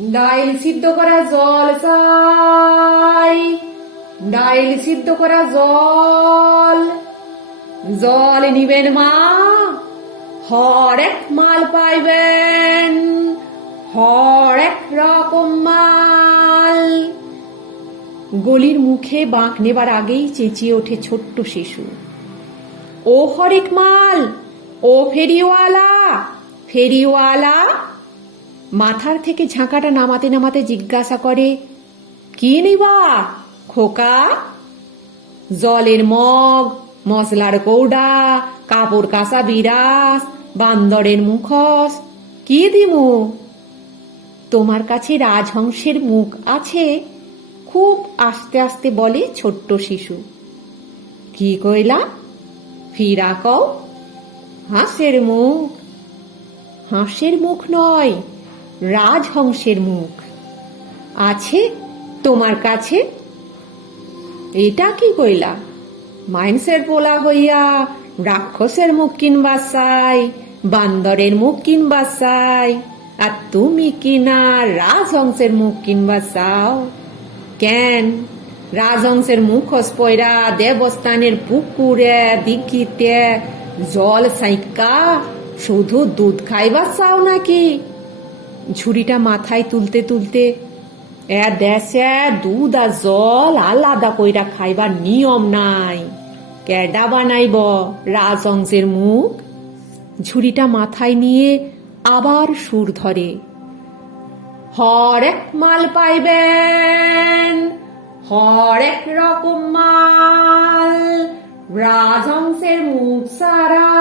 ডাইল সিদ্ধ করা জল চাই। ডাইল সিদ্ধ করা জল। জল নিবেন মা। হরেক মাল পাইবেন। হরেক রকম মাল। গলির মুখে বাঁক নেবার আগেই চেঁচিয়ে ওঠে ছোট্ট শিশু। ও হরেক মাল। ও ফেরিওয়ালা। ফেরিওয়ালা মাথার থেকে ঝাঁকাটা নামাতে নামাতে জিজ্ঞাসা করে, কি নিবা খোকা? জলের মগ, মশলার কৌডা, কাপড় কাঁসা বিরাস, বান্দরের মুখোশ, কি দিমু? তোমার কাছে রাজহংসের মুখ আছে? খুব আস্তে আস্তে বলে ছোট্ট শিশু। কি কইলা? ফিরা কও, হাঁসের মুখ। হাঁসের মুখ নয় রাজহংসের মুখ। আছে তোমার কাছে? এটা কি কইলা? মাইন্সের পোলা হইয়া রাক্ষসের মুখ কিনবা চাই, বান্দরের মুখ কিনবা চাই, আর তুমি কিনা রাজহংসের মুখ কিনবা চাও? কেন? রাজহংসের মুখোশ পয়রা দেবস্থানের পুকুরে দিঘিতে জল সাইকা শুধু দুধ খাইবা চাও নাকি? ঝুড়িটা মাথায় তুলতে তুলতে এ দেশে দুধ আর জল আলাদা কইরা খাইবার নিয়ম নাই। কেডা বানাইব রাজহংসের মুখ? ঝুড়িটা মাথায় নিয়ে আবার সুর ধরে। হরেক মাল পাইবেন, হরেক রকম মাল, রাজহংসের মুখ সারা